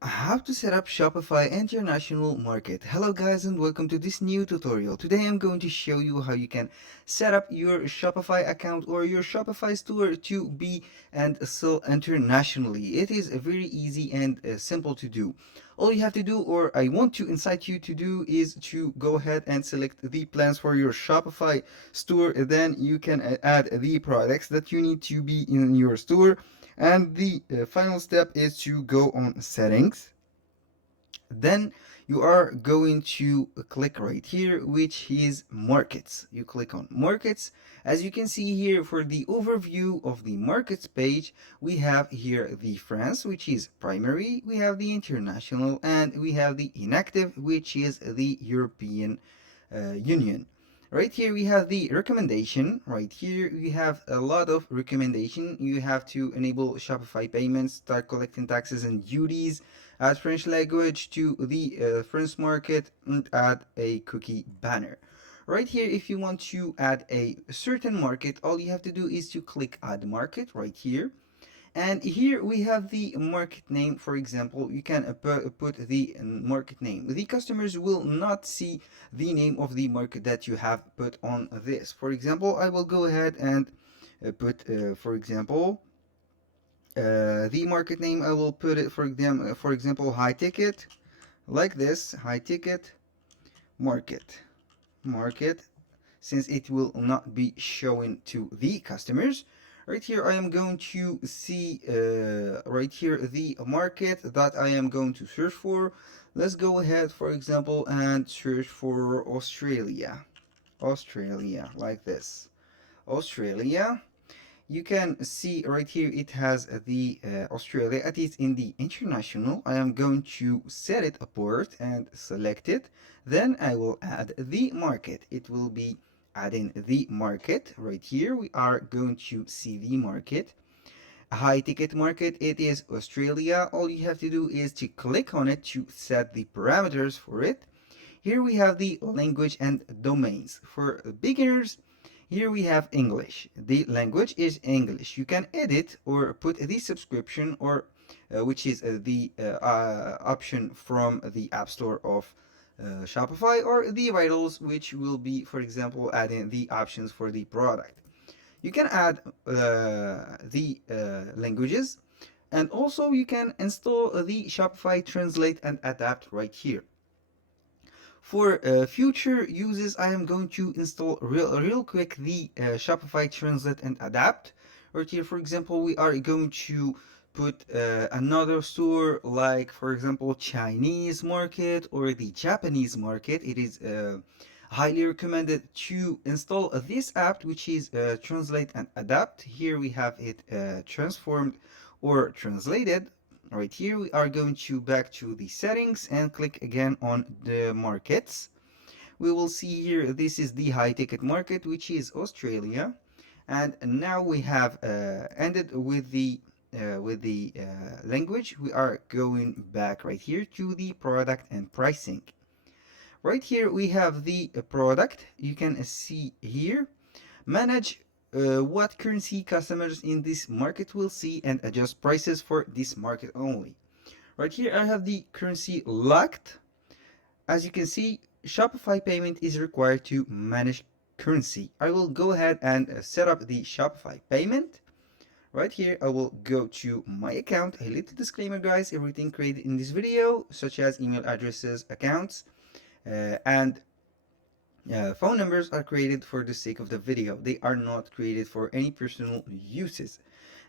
How to set up Shopify International Market. Hello guys and welcome to this new tutorial. Today I'm going to show you how you can set up your Shopify account or your Shopify store to be and sell internationally. It is very easy and simple to do. All you have to do, or I want to incite you to do, is to go ahead and select the plans for your Shopify store. Then you can add the products that you need to be in your store, and the final step is to go on settings. Then you are going to click right here, which is markets. You click on markets. As you can see here, for the overview of the markets page, we have here the France, which is primary, we have the international, and we have the inactive, which is the European Union. Right here we have the recommendation. Right here we have a lot of recommendation. You have to enable Shopify payments, start collecting taxes and duties, add French language to the French market, and add a cookie banner. Right here, if you want to add a certain market, all you have to do is to click add market right here. And here we have the market name. For example, you can put the market name. The customers will not see the name of the market that you have put on this. For example, I will go ahead and put, for example, the market name. I will put it for them, for example, high ticket, like this, high ticket market, since it will not be showing to the customers. Right here I am going to see right here the market that I am going to search for. Let's go ahead, for example, and search for Australia, like this, Australia. You can see right here it has the Australia. It is in the international. I am going to set it apart and select it. Then I will add the market. It will be adding the market. Right here we are going to see the market. A high ticket market, it is Australia. All you have to do is to click on it to set the parameters for it. Here we have the language and domains. For beginners, here we have English. The language is English. You can edit or put the subscription, or which is the option from the App Store of Shopify, or the vitals, which will be, for example, adding the options for the product. You can add the languages, and also you can install the Shopify Translate and Adapt right here. For future uses, I am going to install real quick the Shopify Translate and Adapt. Right here, for example, we are going to put another store, like for example Chinese market or the Japanese market. It is highly recommended to install this app, which is Translate and Adapt. Here we have it transformed or translated. Right here we are going to back to the settings and click again on the markets. We will see here this is the high ticket market, which is Australia. And now we have ended with the language. We are going back right here to the product and pricing. Right here we have the product. You can see here, manage what currency customers in this market will see and adjust prices for this market only. Right here I have the currency locked. As you can see, Shopify payment is required to manage currency. I will go ahead and set up the Shopify payment. Right here I will go to my account. A little disclaimer guys, everything created in this video, such as email addresses, accounts, and phone numbers, are created for the sake of the video. They are not created for any personal uses.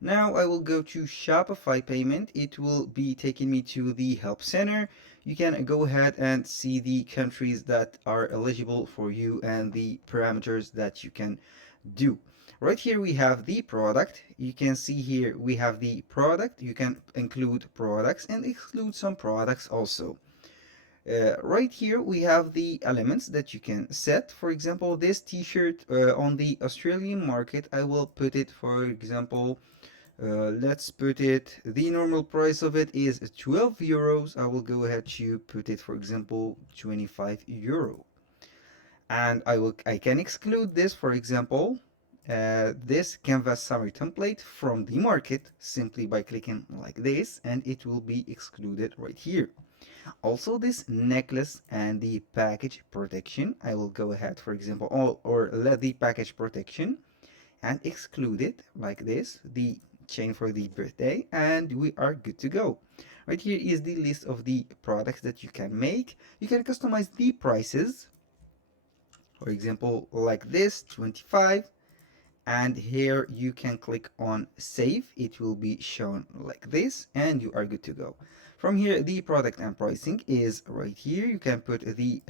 Now I will go to Shopify payment. It will be taking me to the help center. You can go ahead and see the countries that are eligible for you and the parameters that you can do. Right here we have the product. You can see here we have the product. You can include products and exclude some products also. Right here we have the elements that you can set. For example, this t-shirt on the Australian market, I will put it, for example, let's put it, the normal price of it is 12 euros. I will go ahead to put it, for example, 25 euro. And I can exclude this, for example, this canvas summary template from the market simply by clicking like this, and it will be excluded right here. Also, this necklace and the package protection, I will go ahead, for example, or let the package protection and exclude it like this, the chain for the birthday, and we are good to go. Right here is the list of the products that you can make. You can customize the prices, for example, like this, 25, and here you can click on save. It will be shown like this, and you are good to go. From here, the product and pricing is right here. You can put the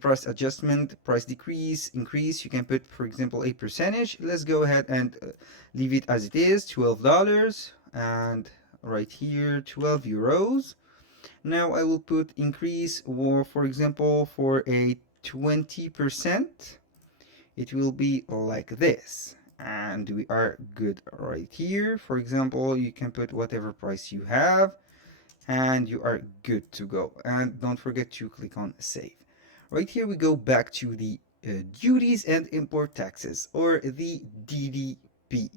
price adjustment, price decrease, increase. You can put, for example, a percentage. Let's go ahead and leave it as it is, $12, and right here, 12 euros. Now I will put increase, or for example, for a 20%, it will be like this, and we are good right here. For example, you can put whatever price you have, and you are good to go. And don't forget to click on save. Right here we go back to the duties and import taxes, or the DDP,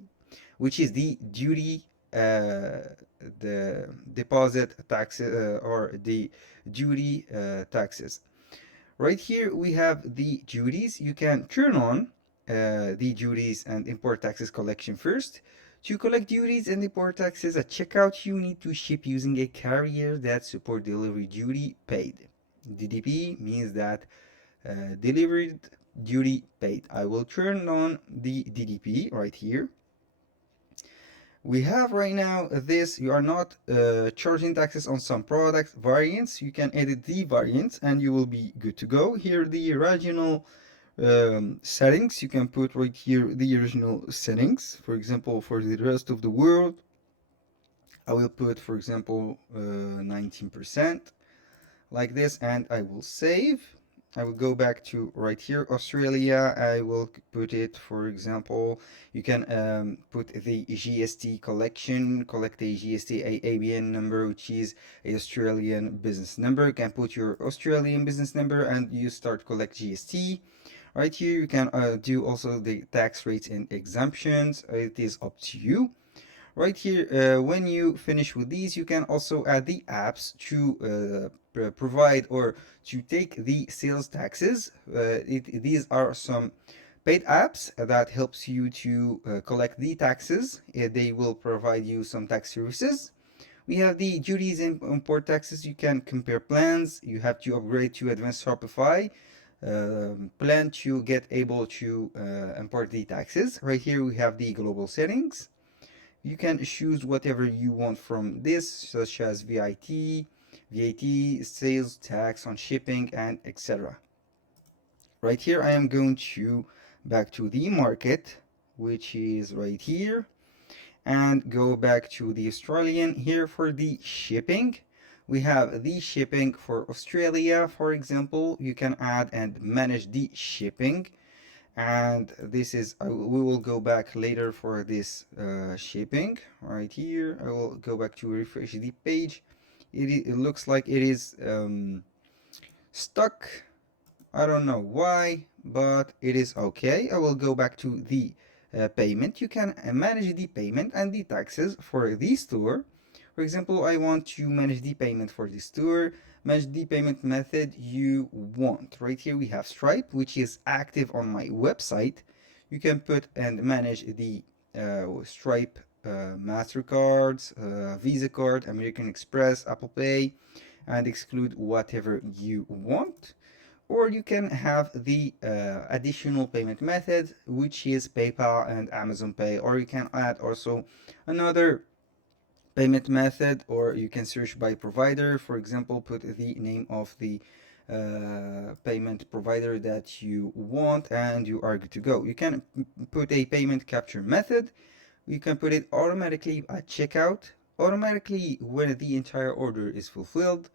which is the duty, the deposit taxes, or the duty taxes. Right here we have the duties. You can turn on the duties and import taxes collection first. To collect duties and import taxes at checkout, you need to ship using a carrier that support delivery duty paid. DDP means that delivered duty paid. I will turn on the DDP right here. We have right now this, you are not charging taxes on some product variants. You can edit the variants and you will be good to go. Here the original settings, you can put right here the original settings. For example, for the rest of the world, I will put, for example, 19% like this, and I will save. I will go back to right here, Australia. I will put it, for example, you can put the GST collection, collect a GST ABN number, which is a Australian business number. You can put your Australian business number and you start collect GST. Right here, you can do also the tax rates and exemptions. It is up to you. Right here, when you finish with these, you can also add the apps to provide or to take the sales taxes. These are some paid apps that helps you to collect the taxes. They will provide you some tax services. We have the duties and import taxes. You can compare plans. You have to upgrade to advanced Shopify plan to get able to import the taxes. Right here we have the global settings. You can choose whatever you want from this, such as VAT, sales tax on shipping, and etc. Right here, I am going to back to the market, which is right here, and go back to the Australian. Here for the shipping, we have the shipping for Australia. For example, you can add and manage the shipping, and this is we will go back later for this shipping. Right here I will go back to refresh the page. It looks like it is stuck. I don't know why, but it is okay. I will go back to the payment. You can manage the payment and the taxes for the store. For example, I want to manage the payment for the store. Manage the payment method you want. Right here we have Stripe, which is active on my website. You can put and manage the Stripe MasterCards, Visa card, American Express, Apple Pay, and exclude whatever you want. Or you can have the additional payment method, which is PayPal and Amazon Pay. Or you can add also another payment method, or you can search by provider. For example, put the name of the payment provider that you want, and you are good to go. You can put a payment capture method. You can put it automatically at checkout, automatically when the entire order is fulfilled,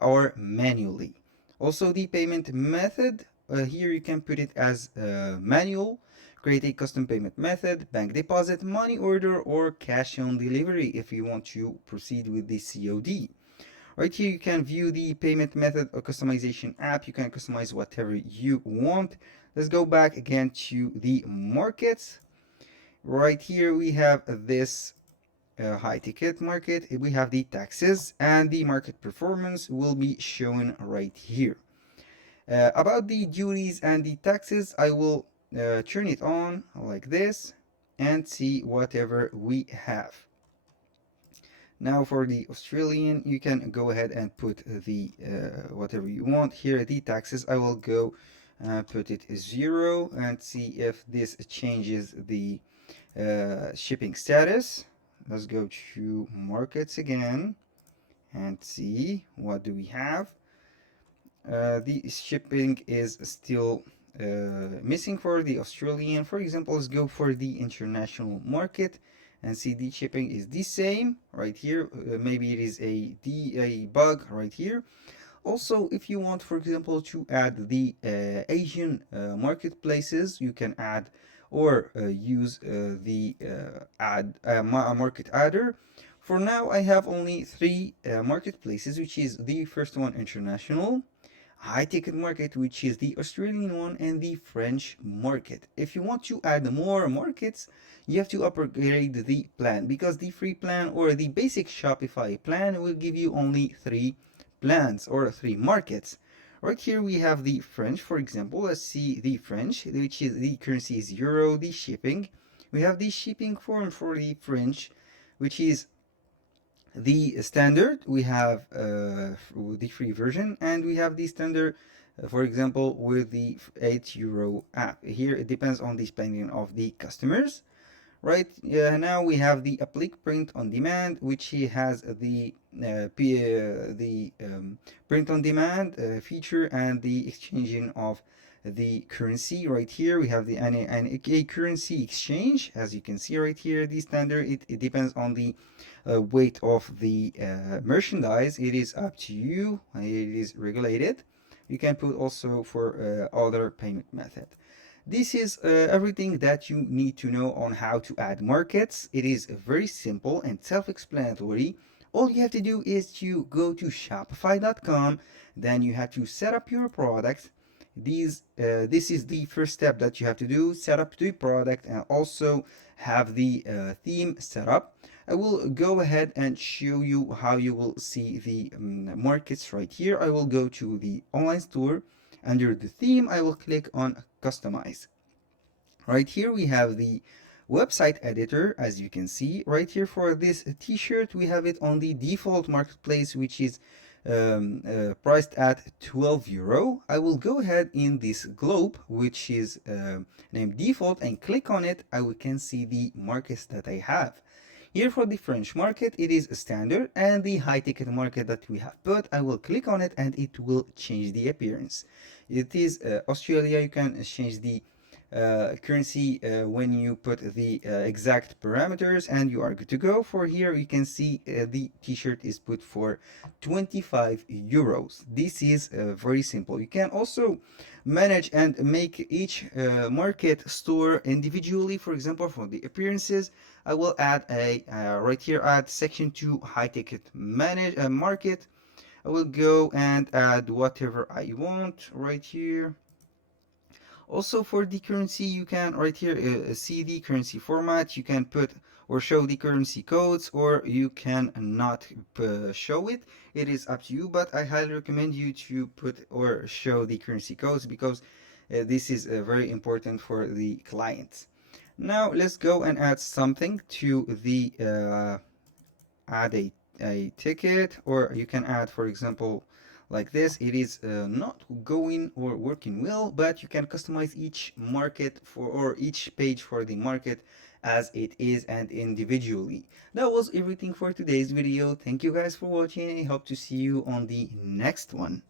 or manually. Also, the payment method, here you can put it as manual, create a custom payment method, bank deposit, money order, or cash on delivery if you want to proceed with the COD. Right here you can view the payment method or customization app. You can customize whatever you want. Let's go back again to the markets. Right here we have this high ticket market. We have the taxes, and the market performance will be shown right here. About the duties and the taxes, I will turn it on like this and see whatever we have. Now for the Australian, you can go ahead and put the whatever you want. Here the taxes, I will go put it 0 and see if this changes the shipping status. Let's go to markets again and see what do we have. The shipping is still missing for the Australian. For example, let's go for the international market and see the shipping is the same right here. Maybe it is a bug right here. Also, if you want, for example, to add the Asian marketplaces, you can add or use the market adder. For now, I have only 3 marketplaces, which is the first one international, high ticket market, which is the Australian one, and the French market. If you want to add more markets, you have to upgrade the plan, because the free plan or the basic Shopify plan will give you only 3 plans or 3 markets. Right here we have the French, for example. Let's see the French, which is the currency is euro, the shipping. We have the shipping form for the French, which is the standard. We have the free version, and we have the standard, for example, with the €8 app. Here it depends on the spending of the customers. Right now we have the applique print on demand, which has the print on demand feature and the exchanging of the currency. Right here we have the a currency exchange. As you can see right here, the standard, it depends on the weight of the merchandise. It is up to you. It is regulated. You can put also for other payment method. This is everything that you need to know on how to add markets. It is very simple and self-explanatory. All you have to do is to go to shopify.com. Then you have to set up your product. This is the first step that you have to do: set up the product and also have the theme set up. I will go ahead and show you how you will see the markets right here. I will go to the online store. Under the theme, I will click on customize. Right here we have the website editor. As you can see right here, for this t-shirt we have it on the default marketplace, which is priced at €12. I will go ahead in this globe, which is named default, and click on it. I can see the markets that I have. Here for the French market, it is standard, and the high ticket market that we have put, I will click on it and it will change the appearance. It is Australia. You can change the currency when you put the exact parameters, and you are good to go. For here you can see the t-shirt is put for €25. This is very simple. You can also manage and make each market store individually. For example, for the appearances, I will add a right here, add section to high ticket market. I will go and add whatever I want right here. Also for the currency, you can right here see the currency format. You can put or show the currency codes, or you can not show it. It is up to you, but I highly recommend you to put or show the currency codes, because this is very important for the clients. Now let's go and add something to the add a ticket, or you can add, for example, like this. It is not going or working well, but you can customize each market for, or each page for the market as it is and individually. That was everything for today's video. Thank you guys for watching. I hope to see you on the next one.